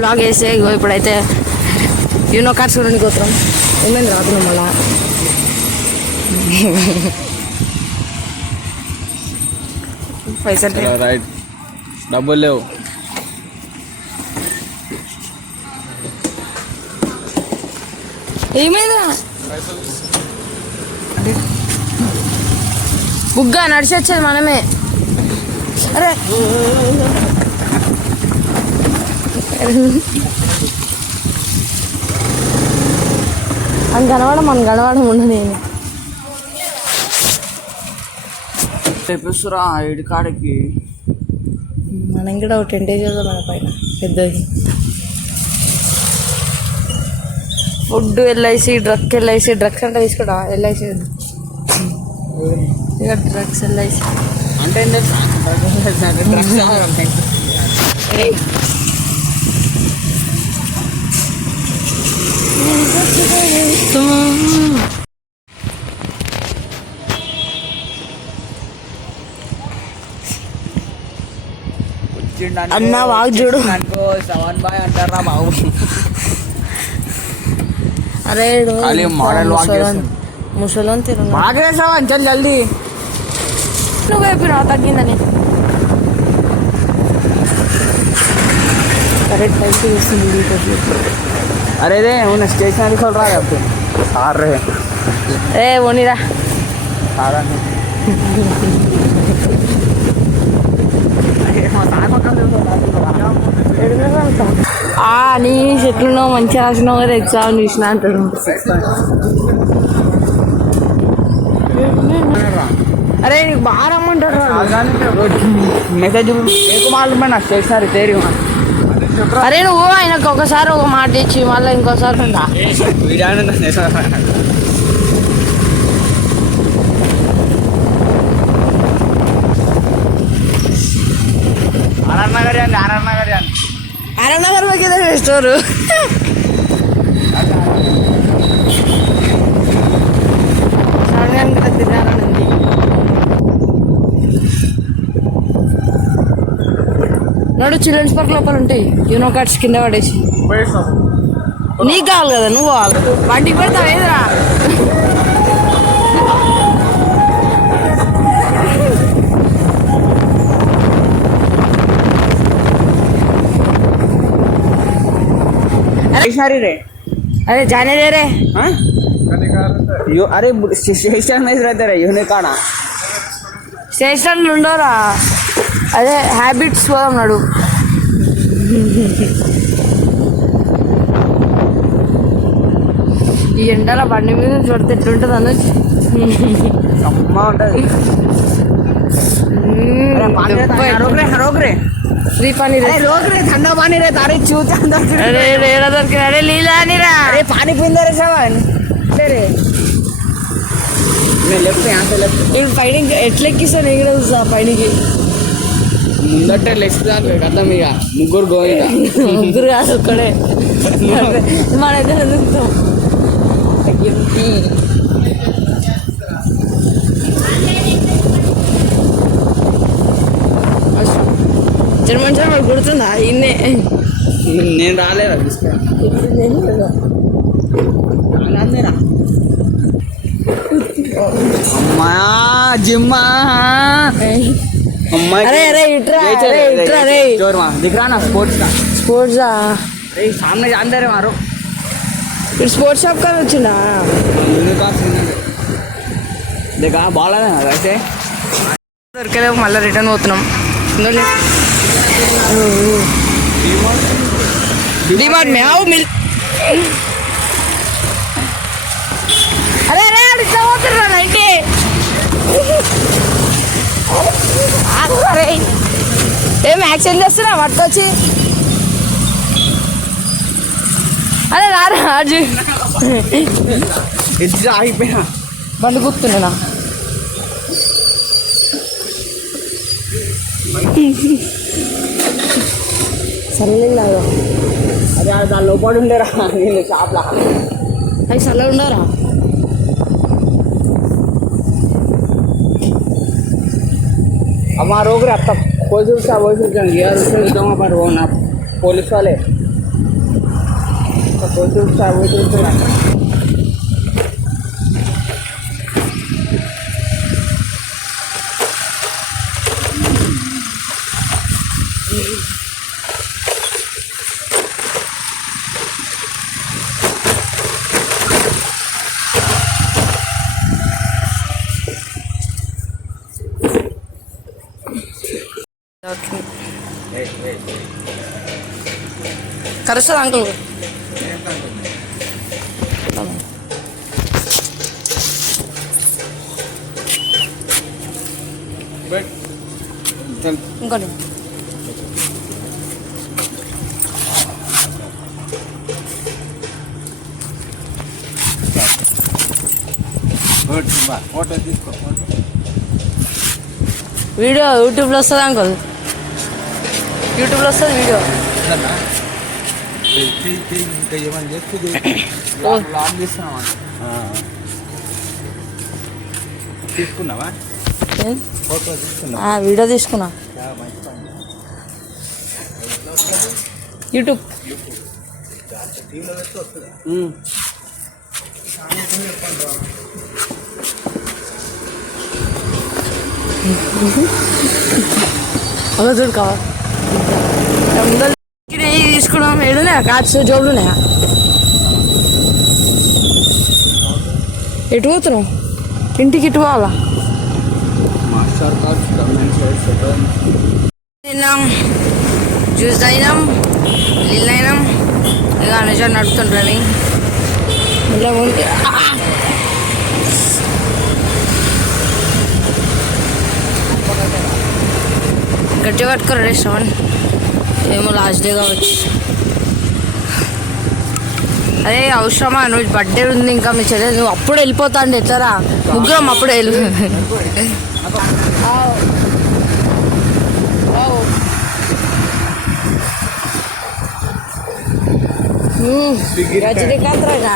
Blog వేసే ఇప్పుడైతే you know cards చూడండి గోత్రం ఏమైంది రాతున్నాం మళ్ళా పైసలు రైట్ డబ్బులు లేవు ఏమైందా బుగ్గా నడిచి వచ్చేది మనమే అరే అని కనవడం మన గడవడం ఉండదు నేను చెప్పిస్తురా ఐడి కార్డుకి మనం కూడా ఒక 10 days మన పైన పెద్దది ఫుడ్ ఎల్ఐసి డ్రగ్స్ అంటే తీసుకోడా ఎల్ఐసి ఇక డ్రగ్స్ ఎల్ఐసి అంటే అన్న వాగు చూడు సవన్ బాయ్ అంటారా బాబు అరే మోడల్ ముసలోని తిరుగు బాగేసావా చల్ జల్దీ నువ్వు చెప్పినావు తగ్గిందని करेक्ट टाइम पे इस वीडियो को अरे रे उन्हें स्टेशनरी खोल रहा है अब सार रहे ए वो नहीं रहा सारा నీ చెట్లు మంచిగా రాసినావు కదా ఎగ్జామ్ చూసిన అంటారు అరే నీకు బాగా రమ్మంటారు మెసేజ్ మాలూమ్ స్టేషనరీ తేరీ అరే నువ్వు ఆయనకు ఒకసారి ఒక మాట ఇచ్చి మళ్ళీ ఇంకోసారి ఉందా ఆర్ఆర్ నగర్ మీద స్టోరు తినాలనుంది నడు చిల్డ్రన్స్ పార్క్ లోపల ఉంటాయి యూనో కార్డ్స్ కింద పడేసి నీకు కావాలి కదా నువ్వు కావాలి బండికి పెడతావు ఏదిరా रे अरे जाने दे रे यो अरे स्टेशन में रहते रहे यूने काना స్టేషన్ ఉండవురా అదే హ్యాబిట్స్ పోదాం నడు ఈ ఎండల బండి మీద చూడితే ఎట్లుంటుంది అనొచ్చు అమ్మా ఉంటుంది फ्री पानी रोक रे ठंडा पानी रे तारे चूते अंदर अरे रेड़ा दर अरे लीला नहीं रहा अरे पानी पींदा रे सावन रे मैं लेफ्ट यहां से लेफ्ट ఇప్పుడు పైన ఎట్లెక్కిస్తా నేను కూడా చూసా పైనకి ముందట లెక్స్తా కదా ఇక ముగ్గురు గోయిగా ముగ్గురు కాదు ఒక్కడే మన ఇద్దరు ఎందుకుతాం జర్మన్ సార్ వాడు గుర్తుందా ఇన్నే నేను రాలేదా తీసుకురా అమ్మా జిమ్మా अरे अरे इट्रा अरे जोर वहाँ दिख रहा ना स्पोर्ट्स का स्पोर्ट्स अरे सामने जान दे रहे मारो स्पोर्ट्स शॉप का వచ్చిందా देखा బాల్ है ना वैसे దొరకలేవు మళ్ళీ రిటర్న్ పోతున్నాం डीमार्ट में आओ मिल अरे अरे इतना होता नइटे ఏం యాక్షన్ చేస్తున్నా పట్టుకొచ్చి అరే రారా అర్జు ఇద్దరు ఆగిపోయినా బండి గుర్తున్నా సర్లేలాగా అరే దాని లోపడి ఉండేరా నేను షాప్లా అవి చల్ల ఉండరా हमारा रोक रहा तब कोई से वही से यार उससे एकदम पर वो ना पुलिस वाले Foto sawo itu lah. కరుస్తుంది అంకుల్ चल ఇంకోటి फोटो తీసుకో వీడియో యూట్యూబ్లో వస్తుంది అంకుల్ యూట్యూబ్లో వస్తుంది వీడియో ఇంకా ఏమని చేస్తుంది ఓ. లాంగ్ చేస్తున్నావా తీసుకున్నావా ఫోటో తీసుకున్నావా వీడియో తీసుకున్నా యూట్యూబ్ అలా చూడు కావాలి తీసుకున్నాం ఏడున్నాయా కార్డ్స్ జోబులు ఉన్నాయా ఎటు పోతున్నావు ఇంటికి ఇటు పోవాలా మాస్టర్ కార్డ్ తిన్నాం జ్యూస్ తాగినాం నీళ్ళు అయినాం ఇక అనుజాన్ని నడుపుతాం డ్రైవింగ్ మళ్ళీ ఉంటే గట్టిగా పట్టుకోరు శ్రవణ్ ఏమో లాస్ట్ డే కావచ్చు అరే అవసరమా నువ్వు బర్త్డే ఉంది ఇంకా మీ చెల్లెలు నువ్వు అప్పుడు వెళ్ళిపోతా అంటే ఎట్లరా ముగ్గురం అప్పుడే వెళ్ళి రజనీకాంత్ రాజా